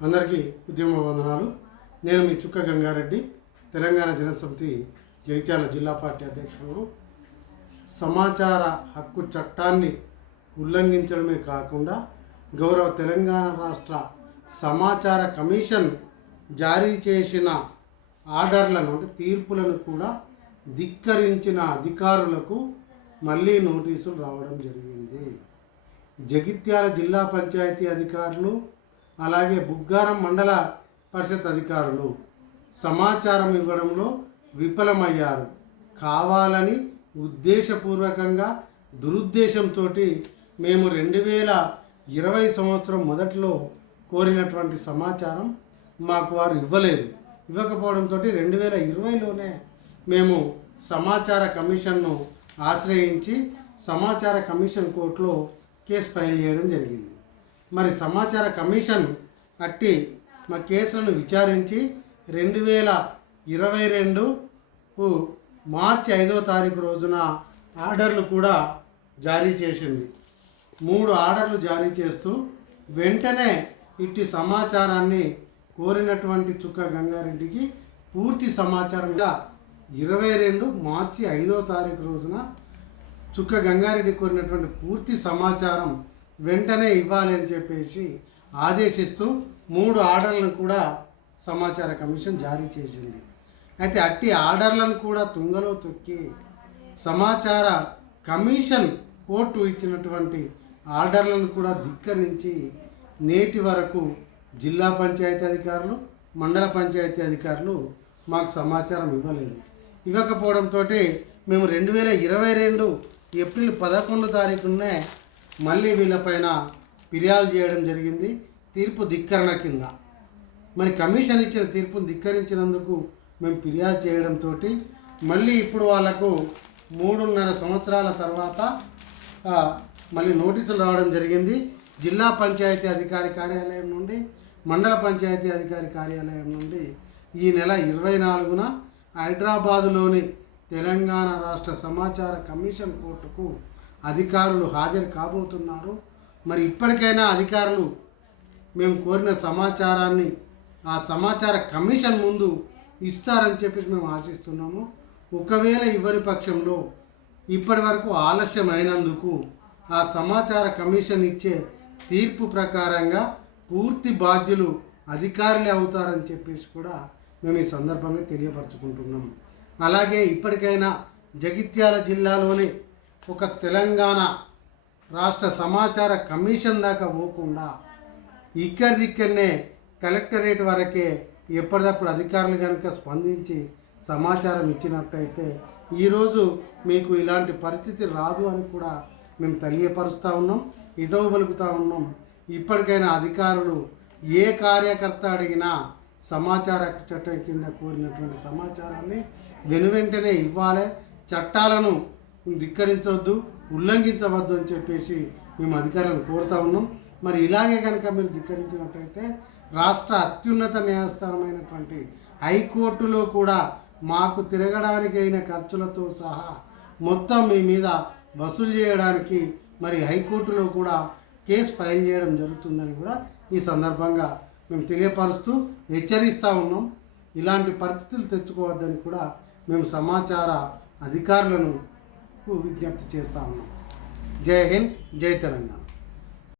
అందరికీ ఉద్యమ వందనాలు నేను మీ చుక్క గంగారెడ్డి తెలంగాణ జనసమితి జగిత్యాల జిల్లా పార్టీ అధ్యక్షుడు. సమాచార హక్కు చట్టాన్ని ఉల్లంఘించడమే కాకుండా గౌరవ తెలంగాణ రాష్ట్ర సమాచార కమిషన్ జారీ చేసిన ఆర్డర్లను అంటే తీర్పులను కూడా ధిక్కరించిన అధికారులకు మళ్ళీ నోటీసులు రావడం జరిగింది. జగిత్యాల జిల్లా పంచాయతీ అధికారులు అలాగే బుగ్గారం మండల పరిషత్ అధికారులు సమాచారం ఇవ్వడంలో విఫలమయ్యారు. కావాలని ఉద్దేశపూర్వకంగా దురుద్దేశంతో మేము రెండు వేల ఇరవై సంవత్సరం మొదట్లో కోరినటువంటి సమాచారం మాకు వారు ఇవ్వలేదు. ఇవ్వకపోవడంతో రెండు వేల ఇరవైలోనే మేము సమాచార కమిషన్ను ఆశ్రయించి సమాచార కమిషన్ కోర్టులో కేసు ఫైల్ చేయడం జరిగింది. మరి సమాచార కమిషన్ అట్టి మా కేసులను విచారించి రెండు వేల ఇరవై రెండు మార్చి ఐదో తారీఖు రోజున ఆర్డర్లు కూడా జారీ చేసింది. మూడు ఆర్డర్లు జారీ చేస్తూ వెంటనే ఇట్టి సమాచారాన్ని కోరినటువంటి చుక్క గంగారెడ్డికి పూర్తి సమాచారంగా ఇరవై రెండు మార్చి ఐదో తారీఖు రోజున చుక్క గంగారెడ్డి కోరినటువంటి పూర్తి సమాచారం వెంటనే ఇవ్వాలి అని చెప్పేసి ఆదేశిస్తూ మూడు ఆర్డర్లను కూడా సమాచార కమిషన్ జారీ చేసింది. అయితే అట్టి ఆర్డర్లను కూడా తుంగలో తొక్కి సమాచార కమిషన్ కోర్టు ఇచ్చినటువంటి ఆర్డర్లను కూడా ధిక్కరించి నేటి వరకు జిల్లా పంచాయతీ అధికారులు మండల పంచాయతీ అధికారులు మాకు సమాచారం ఇవ్వలేదు. ఇవ్వకపోవడంతో మేము రెండు వేల ఇరవై రెండు ఏప్రిల్ పదకొండు తారీఖునే మళ్ళీ వీళ్ళపైన ఫిర్యాదు చేయడం జరిగింది. తీర్పు ధిక్కరణ కింద. మరి కమిషన్ ఇచ్చిన తీర్పును ధిక్కరించినందుకు మేము ఫిర్యాదు చేయడంతో మళ్ళీ ఇప్పుడు వాళ్ళకు మూడున్నర సంవత్సరాల తర్వాత మళ్ళీ నోటీసులు రావడం జరిగింది. జిల్లా పంచాయతీ అధికారి కార్యాలయం నుండి మండల పంచాయతీ అధికారి కార్యాలయం నుండి ఈ నెల ఇరవై నాలుగున హైదరాబాదులోని తెలంగాణ రాష్ట్ర సమాచార కమిషన్ కోర్టుకు అధికారులు హాజరు కాబోతున్నారు. మరి ఇప్పటికైనా అధికారులు మేము కోరిన సమాచారాన్ని ఆ సమాచార కమిషన్ ముందు ఇస్తారని చెప్పేసి మేము ఆశిస్తున్నాము. ఒకవేళ ఇవ్వని పక్షంలో ఇప్పటి వరకు ఆలస్యం అయినందుకు ఆ సమాచార కమిషన్ ఇచ్చే తీర్పు ప్రకారంగా పూర్తి బాధ్యులు అధికారులే అవుతారని చెప్పేసి కూడా మేము ఈ సందర్భంగా తెలియపరచుకుంటున్నాము అలాగే ఇప్పటికైనా జగిత్యాల జిల్లాలోని ఒక తెలంగాణ రాష్ట్ర సమాచార కమిషన్ దాకా పోకుండా ఇక్కడిక్కడనే కలెక్టరేట్ వరకే ఎప్పటికప్పుడు అధికారులు కనుక స్పందించి సమాచారం ఇచ్చినట్టయితే ఈరోజు మీకు ఇలాంటి పరిస్థితి రాదు అని కూడా మేము తెలియపరుస్తూ ఉన్నాం ఇదవ పలుకుతూ ఉన్నాం. ఇప్పటికైనా అధికారులు ఏ కార్యకర్త అడిగినా సమాచార చట్టం కింద కోరినటువంటి సమాచారాన్ని వెనువెంటనే ఇవ్వాలి. చట్టాలను ధిక్కరించవద్దు ఉల్లంఘించవద్దు అని చెప్పేసి మేము అధికారులను కోరుతా ఉన్నాం. మరి ఇలాగే కనుక మీరు ధిక్కరించినట్టయితే రాష్ట్ర అత్యున్నత న్యాయస్థానమైనటువంటి హైకోర్టులో కూడా మాకు తిరగడానికి అయిన ఖర్చులతో సహా మొత్తం మీ మీద వసూలు చేయడానికి మరి హైకోర్టులో కూడా కేసు ఫైల్ చేయడం జరుగుతుందని కూడా ఈ సందర్భంగా మేము తెలియపరుస్తూ హెచ్చరిస్తూ ఉన్నాం. ఇలాంటి పరిస్థితులు తెచ్చుకోవద్దని కూడా మేము సమాచార అధికారులను విజ్ఞప్తి చేస్తా ఉన్నాం. జై హింద్ జై తెలంగాణ.